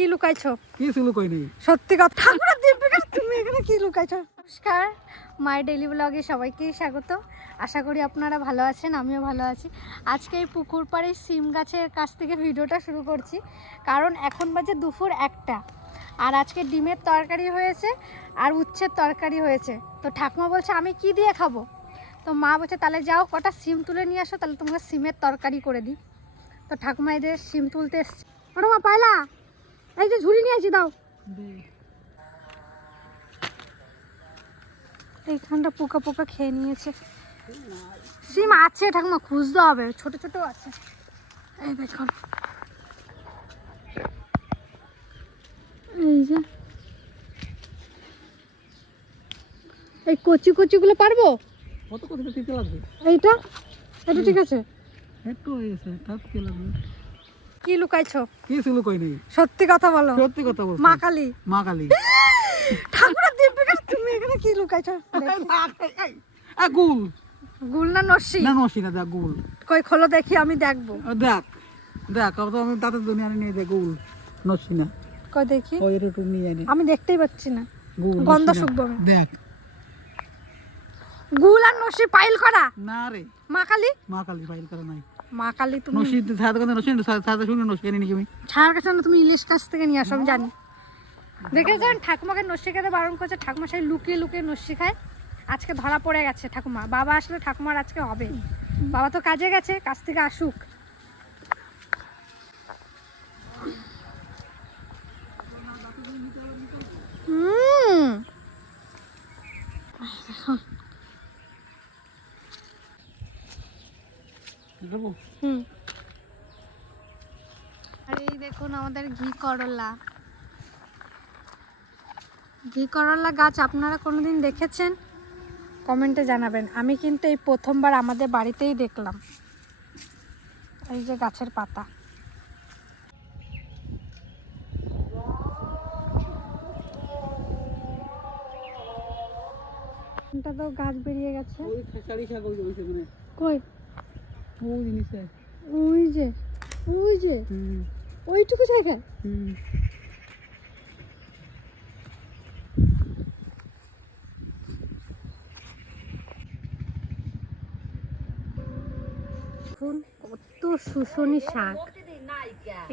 কি লুকাইছো? কি ছিল কই নেই। সত্যি কথা। ঠাকুরের দিব্যিকা তুমি এখানে কি লুকাইছো? নমস্কার মায়ের ডেলি ব্লগে সবাইকে স্বাগত। আশা করি আপনারা ভালো আছেন আমিও ভালো আছি। আজকে এই পুকুর পাড়ে সিম গাছের কাছ থেকে ভিডিওটা শুরু করছি। কারণ এখন বাজে দুপুর একটা। আর আজকে ডিমের তরকারি হয়েছে আর উচ্ছের তরকারি হয়েছে। তো ঠাকুমা বলছে আমি কি দিয়ে খাব? তো মা বলছে তাহলে যাও কটা সিম তুলে নিয়ে আসো তাহলে তোমাকে সিমের তরকারি করে দিই। তো ঠাকুমা এদের সিম তুলতে এসছে। ওটা মা পাইলা? এই যে ঝুড়ি নিয়ে আসি দাও। এইখানটা পোকা পোকা খেয়ে নিয়েছে। সিম আছে ঠাকুমা খুঁজতে হবে। ছোট ছোট আছে। এই দেখুন এই যে। এই কচি কচিগুলো পারব? কত কত লাগবে। এইটা? এটা ঠিক আছে? একটু হয়ে গেছে লাগবে। কি লুকাইছো? কি ছিল কই নেই। সত্যি কথা বলো। সত্যি কথা বলছি। মা কালী। মা কালী। ঠাকুরের তুমি এখানে কি লুকাইছো? গুল। গুল না নস্যি না নসি না দেখ গুল। কই খোলো দেখি আমি দেখব। দেখ দেখ তো আমি দাঁতের দুনিয়া নিয়ে দেখ গুল। নসি না। কই দেখি। ওই একটু নিয়ে আনি। আমি দেখতেই পাচ্ছি না। গুল গন্ধ নসি শুকবো দেখ। গুল আর নসি পাইল করা? না রে। মা কালী? মা কালী ফাইল করা নাই। মা কালী তুমি নসি সাথে কথা নসি সাথে শুনে নসি আনি নাকি আমি ছাড়ার কাছে তুমি ইলিশ কাছ থেকে নিয়ে আসো আমি জানি। দেখেছেন ঠাকুমাকে নস্যি খেতে বারণ করছে ঠাকুমা সেই লুকিয়ে লুকিয়ে নস্যি খায়। আজকে ধরা পড়ে গেছে ঠাকুমা। বাবা আসলে ঠাকুমার আজকে হবে। বাবা তো কাজে গেছে কাজ থেকে আসুক। হুম। হুম। আর এই দেখুন আমাদের ঘি করলা। ঘি করলা গাছ আপনারা কোনোদিন দেখেছেন? কমেন্টে জানাবেন। আমি কিন্তু এই প্রথমবার আমাদের বাড়িতেই দেখলাম। এই যে গাছের পাতা। তো গাছ বেরিয়ে গেছে? কই? ওই যে ওই যে ওইটুকু জায়গায় হুম। দেখুন কত শুশনি শাক।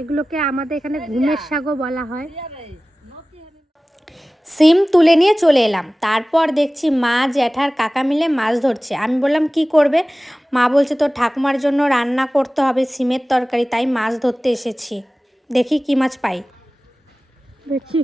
এগুলোকে আমাদের এখানে ঘুমের শাকও বলা হয়। সিম তুলে নিয়ে চলে এলাম। তারপর দেখছি মা জ্যাঠার কাকা মিলে মাছ ধরছে। আমি বললাম কি করবে? মা বলছে তোর ঠাকুমার জন্য রান্না করতে হবে সিমের তরকারি। তাই মাছ ধরতে এসেছি। দেখি কি মাছ পাই। দেখি।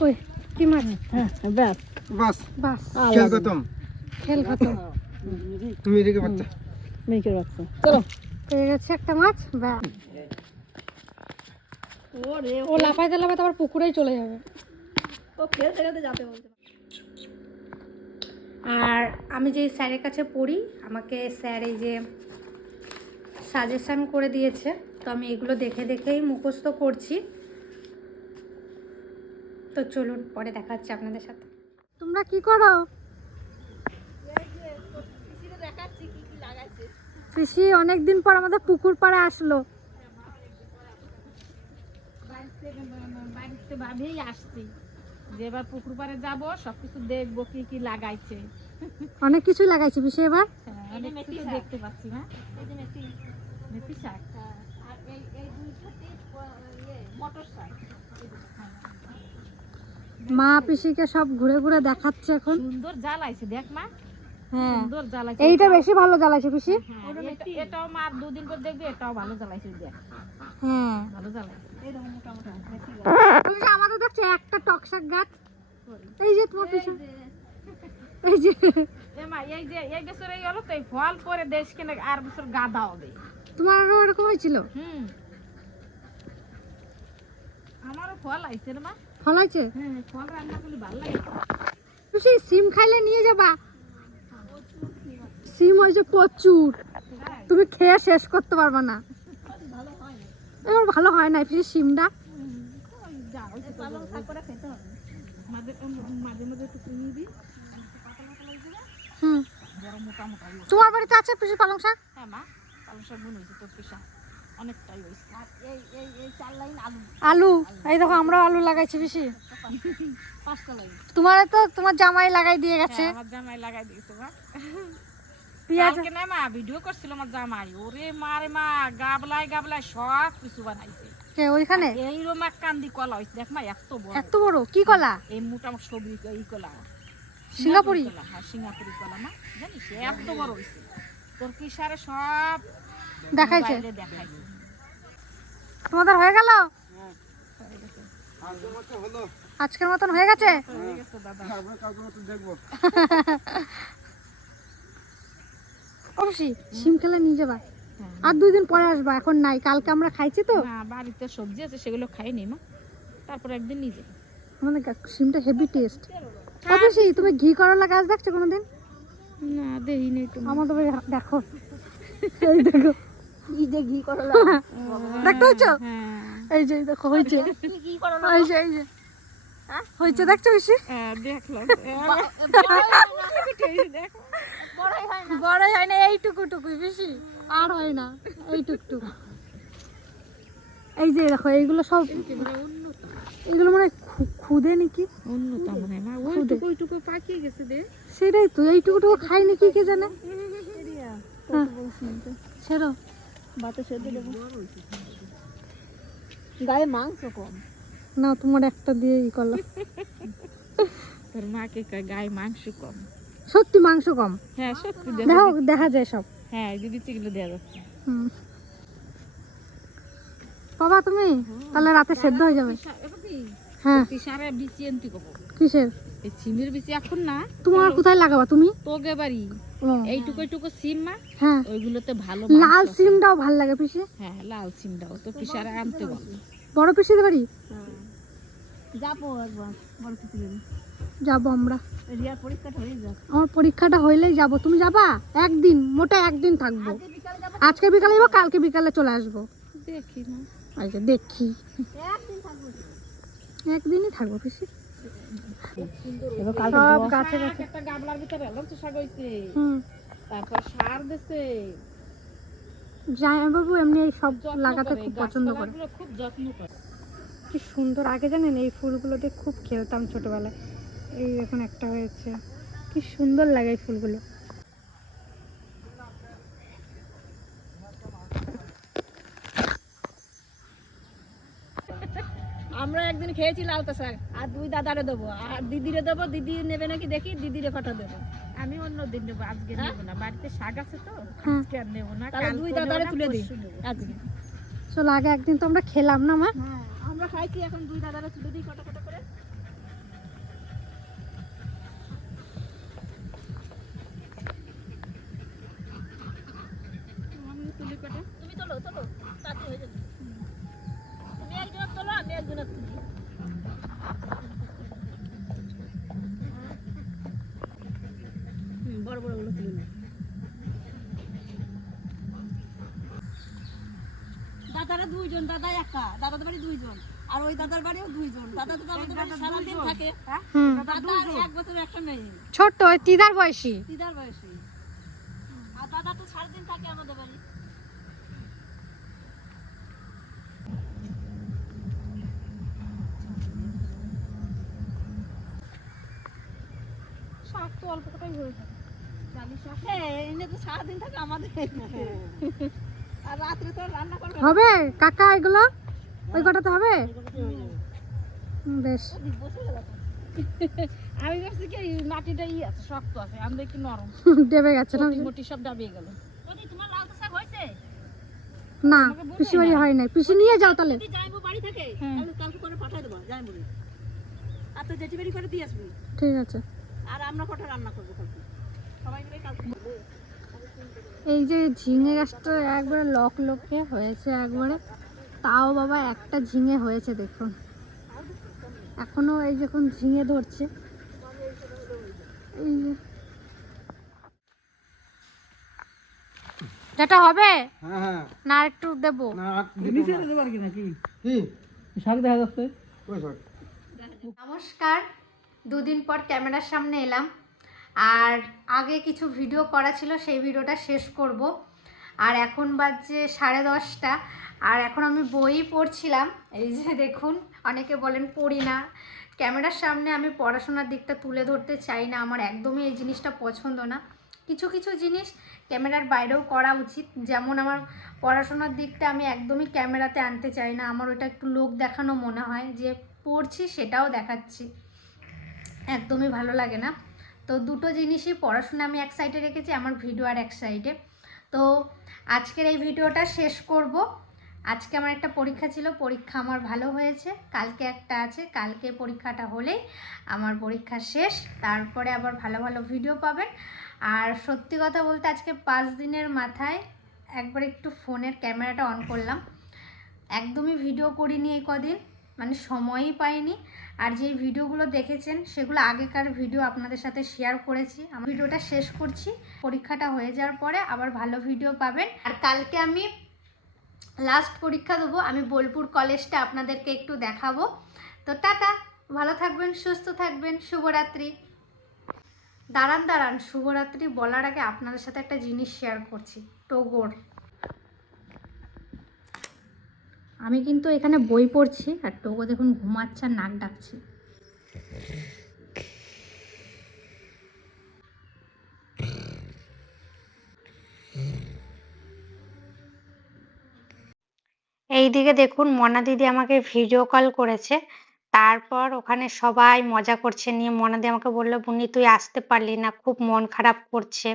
কই? কি মাছ? হ্যাঁ ব্যাস। বাস। বাস। খেল খতম। খেল খতম। তুমি বাচ্চা। মেয়েকে বাচ্চা। চলো। পেয়ে গেছে একটা মাছ ব্যাস। ও লাফাইতে লাফাইতে আবার পুকুরেই চলে যাবে। আর আমি যে স্যারের কাছে পড়ি আমাকে স্যার এই যে সাজেশান করে দিয়েছে তো আমি এগুলো দেখে দেখেই মুখস্থ করছি। তো চলুন পরে দেখা হচ্ছে আপনাদের সাথে। তোমরা কি করো? পিসি অনেকদিন পর আমাদের পুকুর পাড়ে আসলো। বাড়িতে ভাবেই আসছি। যে এবার পুকুর পাড়ে যাব সবকিছু দেখব কি কি লাগাইছে। অনেক কিছু লাগাইছি পিসি এবার? হ্যাঁ, কিছু দেখতে পাচ্ছি না মেথি। শাক? মটর শাক। মা পিসিকে সব ঘুরে ঘুরে দেখাচ্ছে এখন। সুন্দর জ্বালাইছে দেখ মা। হ্যাঁ সুন্দর জ্বালাইছে এইটা বেশি ভালো জ্বালাইছে পিসি? হ্যাঁ, এটাও মা আর দুদিন পর দেখবি এটাও ভালো জ্বালাইছে দেখ। হ্যাঁ ভালো জ্বালাইছে। আমাদের দেখছে একটা টকশাক গাছ। এই যে তোমার পিছনে এই যে। এই যে এই বছর এই হলো তো এই ফল পরে দেশ কিনে আর বছর গাদা হবে। তোমার এরকম হয়েছিল? হুম। আমারও ফল আইছে রে মা। ফলাইছে হ্যাঁ ফল রান্না করলে ভালো লাগে। পিসি সিম খাইলে নিয়ে যাবা। সিম হয়েছে প্রচুর। তুমি খেয়ে শেষ করতে পারবে না। এবার ভালো হয় না পিসি সিমটা। হয়ে তোমার বাড়িতে আছে পিসি পালং শাক? হ্যাঁ মা পালং শাক হয়েছে তোর পিসা আলু। এই দেখো আমরাও আলু লাগাইছি বেশি তোমার তো তোমার জামাই লাগাই দিয়ে গেছে। জামাই লাগাই দিয়েছে পেঁয়াজ কালকে না মা? ভিডিও করছিল আমার জামাই ওরে মারে মা গাবলাই গাবলাই সব কিছু বানাইছে। কে ওইখানে? এইরকম এক কান্দি কলা হয়েছে দেখ মা এত বড়। এত বড়? কি কলা? এই মোটামুটি সবজি এই কলা। সিঙ্গাপুরি কলা হ্যাঁ সিঙ্গাপুরি কলা না জানিস এত বড় হয়েছে তোর কি সারে সব দেখাইছে। দেখাইছে। তোমাদের হয়ে গেল? আজকের মতো হলো আজকের মতন হয়ে গেছে কালকে মতো দেখব। অবশ্যই সিম খেলা নিয়ে যাবা আর দুই দিন পরে আসবা এখন নাই কালকে আমরা খাইছি তো না বাড়িতে সবজি আছে সেগুলো খাইনি মা তারপর একদিন আমাদের গা- সিমটা হেভি টেস্ট অবশ্যই তুমি ঘি করলা গাছ দেখছ কোনোদিন না দেই নেই আমার তো ভাই দেখো এই দেখো দেখতে হচ্ছে হ্যাঁ এই যে এই দেখো হয়েছে এই যে এই যে হয়েছে দেখছ বেশি হ্যাঁ, দেখলাম দেখো বড় হয় না। এইটুকু টুকুই বেশি। আর হয় না এইটুকটুক। এই যে দেখো এইগুলো সব এগুলো মানে খুদে নাকি? উন্নত মনে হয়। মা ওইটুকু ওইটুকু পাকিয়ে গেছে দে। সেটাই তো এইটুকু টুকু খাই নাকি কে জানে? হ্যাঁ। গায়ে মাংস কম। না তোমার একটা দিয়ে ই করল তোর মাকে গায়ে মাংস কম। সত্যি মাংস কম। হ্যাঁ সত্যি দেখো দেখা যায় সব। হ্যাঁ যাচ্ছে। হুম। তুমি? তাহলে রাতে সেদ্ধ হয়ে যাবে। হ্যাঁ। সারা বিচি এনতি কব। কিসের? এই সিমের বিচি এখন না। তোমার কোথায় লাগাবা তুমি? তোগে বাড়ি। এইটুকু এইটুকু সিম মা হ্যাঁ। ওইগুলোতে ভালো লাল। সিমটাও ভালো লাগে পিসি। হ্যাঁ লাল সিমটাও। তো পিসারা আনতে বল বড় পিসিতে বাড়ি? যাব একবার বড়। যাব আমরা। রিয়ার পরীক্ষাটা হয়ে যাক। আমার পরীক্ষাটা হইলেই যাব। তুমি যাবা? একদিন মোটা একদিন থাকব। আজকে বিকালে যাব? কালকে বিকালে চলে আসব। দেখি না। আচ্ছা দেখি। একদিনই থাকব পিসি। সব গাছে গাছে। একটা গাবলার ভিতরে লঞ্চ শাক হইছে। তারপর সার দিছে। জামাইবাবু এমনি এই সব লাগাতে খুব পছন্দ করে। খুব যত্ন করে। কি সুন্দর আগে জানেন এই ফুলগুলো দিয়ে খুব খেলতাম ছোটবেলায়। এই এখন একটা হয়েছে। কি সুন্দর লাগে এই ফুলগুলো। আমরা একদিন খেয়েছি লাউতা শাক আর দুই দাদারে দেবো। আর দিদিরে দেবো দিদি নেবে নাকি দেখি দিদিরে পাঠা দেবো। আমি অন্য দিন নেব আজকে নেব না। বাড়িতে শাক আছে তো হ্যাঁ। আজকে আর নেব না। তাহলে দুই দাদারে তুলে দিই। আজকে চলো আগে একদিন তো আমরা খেলাম না মা? হ্যাঁ আমরা খাইছি এখন দুই দাদারে তুলে দিই কটা কটা করে আমি তুলি কটা তুমি তোলো তোলো তাতে হয়ে যাবে। তুমি একজনের তোলো আমি একজনের তুলি। বড় বড়গুলো তুলে নেয় দাদারা দুইজন দাদা একা দাদাদের বাড়ি দুইজন আর ওই দাদার বাড়িও দুইজন। দাদা তো আমাদের বাড়ি সারাদিন থাকে। হুম। দাদা এক বছর একটা মেয়ে। ছোট্ট ওই তিদার বয়সী। দিদার বয়সী। আর দাদা তো সারাদিন থাকে আমাদের বাড়ি। তো অল্প কটাই হয়ে হ্যাঁ তো সারাদিন থাকে আমাদের। আর রাত্রে তো রান্না করবে না। হবে? কাকা এগুলো? ওই কটাতে হবে? বেশ। বসে গেল তো। আমি ভাবছি কি মাটিটা ই আছে শক্ত আছে আমি দেখি নরম। দেবে গেছে না? মোটি সব ডাবিয়ে গেল। তোমার শাক হয়েছে? না পিসি বাড়ি হয় নাই। পিসি নিয়ে যাও তাহলে। যাইবো বাড়ি থেকে হুম। তাহলে কালকে করে পাঠাই দেবো যাইবো আর তো জেঠি বাড়ি করে দিয়ে আসবি। ঠিক আছে। আমরা কটা রান্না করব কালকে? সবাই মিলে কালকে এই যে ঝিঙে গাছটা একবারে লক লকে হয়েছে একবারে তাও বাবা একটা ঝিঙে হয়েছে দেখুন। এখনও এই যখন ঝিঙে ধরছে। এই যে। যেটা হবে? হ্যাঁ হ্যাঁ। না আর একটু দেবো আর দিতে নাকি? কি? শাক দেখা যাচ্ছে। নমস্কার দুদিন পর ক্যামেরার সামনে এলাম। আর আগে কিছু ভিডিও করা ছিল, সেই ভিডিওটা শেষ করব। আর এখন বাজছে সাড়ে দশটা। আর এখন আমি বই পড়ছিলাম। এই যে দেখুন, অনেকে বলেন পড়ি না। ক্যামেরার সামনে আমি পড়াশোনার দিকটা তুলে ধরতে চাই না। আমার একদমই এই জিনিসটা পছন্দ না। কিছু কিছু জিনিস ক্যামেরার বাইরেও করা উচিত। যেমন আমার পড়াশোনার দিকটা আমি একদমই ক্যামেরাতে আনতে চাই না। আমার ওটা একটু লোক দেখানো মনে হয়। যে পড়ছি সেটাও দেখাচ্ছি। একদমই ভালো লাগে না। তো দুটো জিনিসই পড়াশোনা আমি এক সাইডে রেখেছি, আমার ভিডিও আর এক সাইডে তো আজকের এই ভিডিওটা শেষ করব। আজকে আমার একটা পরীক্ষা ছিল, পরীক্ষা আমার ভালো হয়েছে, কালকে একটা আছে, কালকে পরীক্ষাটা হলেই আমার পরীক্ষা শেষ, তারপরে আবার ভালো ভালো ভিডিও পাবেন। আর সত্যি কথা বলতে আজকে পাঁচ দিনের মাথায় একবার একটু ফোনের ক্যামেরাটা অন করলাম। একদমই ভিডিও করিনি এই কদিন মানে সময়ই পাইনি। আর যে ভিডিওগুলো দেখেছেন, সেগুলো আগেকার ভিডিও আপনাদের সাথে শেয়ার করেছি। আমি ভিডিওটা শেষ করছি। পরীক্ষাটা হয়ে যাওয়ার পরে আবার ভালো ভিডিও পাবেন। আর কালকে আমি লাস্ট পরীক্ষা দেবো। আমি বোলপুর কলেজটা আপনাদেরকে একটু দেখাবো। তো টাটা। ভালো থাকবেন, সুস্থ থাকবেন। শুভরাত্রি। দাঁড়ান দাঁড়ান। শুভরাত্রি বলার আগে আপনাদের সাথে একটা জিনিস শেয়ার করছি। টোগর। আমি কিন্তু এখানে বই পড়ছি আর টোগো দেখুন ঘুমাচ্ছে আর নাক ডাকছে। এইদিকে দেখুন মনা দিদি আমাকে ভিডিও কল করেছে। তারপর ওখানে সবাই মজা করছে নিয়ে মনা দি আমাকে বলল বুনি তুই আসতে পারলি না, খুব মন খারাপ করছে।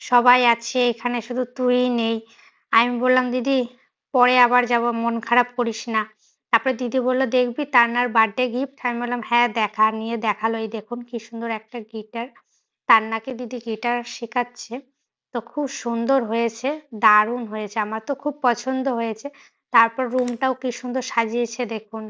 সবাই আছে, এখানে শুধু তুই নেই। আমি বললাম, দিদি পরে আবার যাব, মন খারাপ করিস না। তারপরে দিদি বলল, দেখবি তার তান্নার বার্থডে গিফট আমি বললাম হ্যাঁ দেখা, নিয়ে দেখাল। এই দেখুন কি সুন্দর একটা গিটার তান্নাকে দিদি গিটার শেখাচ্ছে। তো খুব সুন্দর হয়েছে, দারুণ হয়েছে। আমার তো খুব পছন্দ হয়েছে। তারপর রুমটাও কি সুন্দর সাজিয়েছে, দেখুন।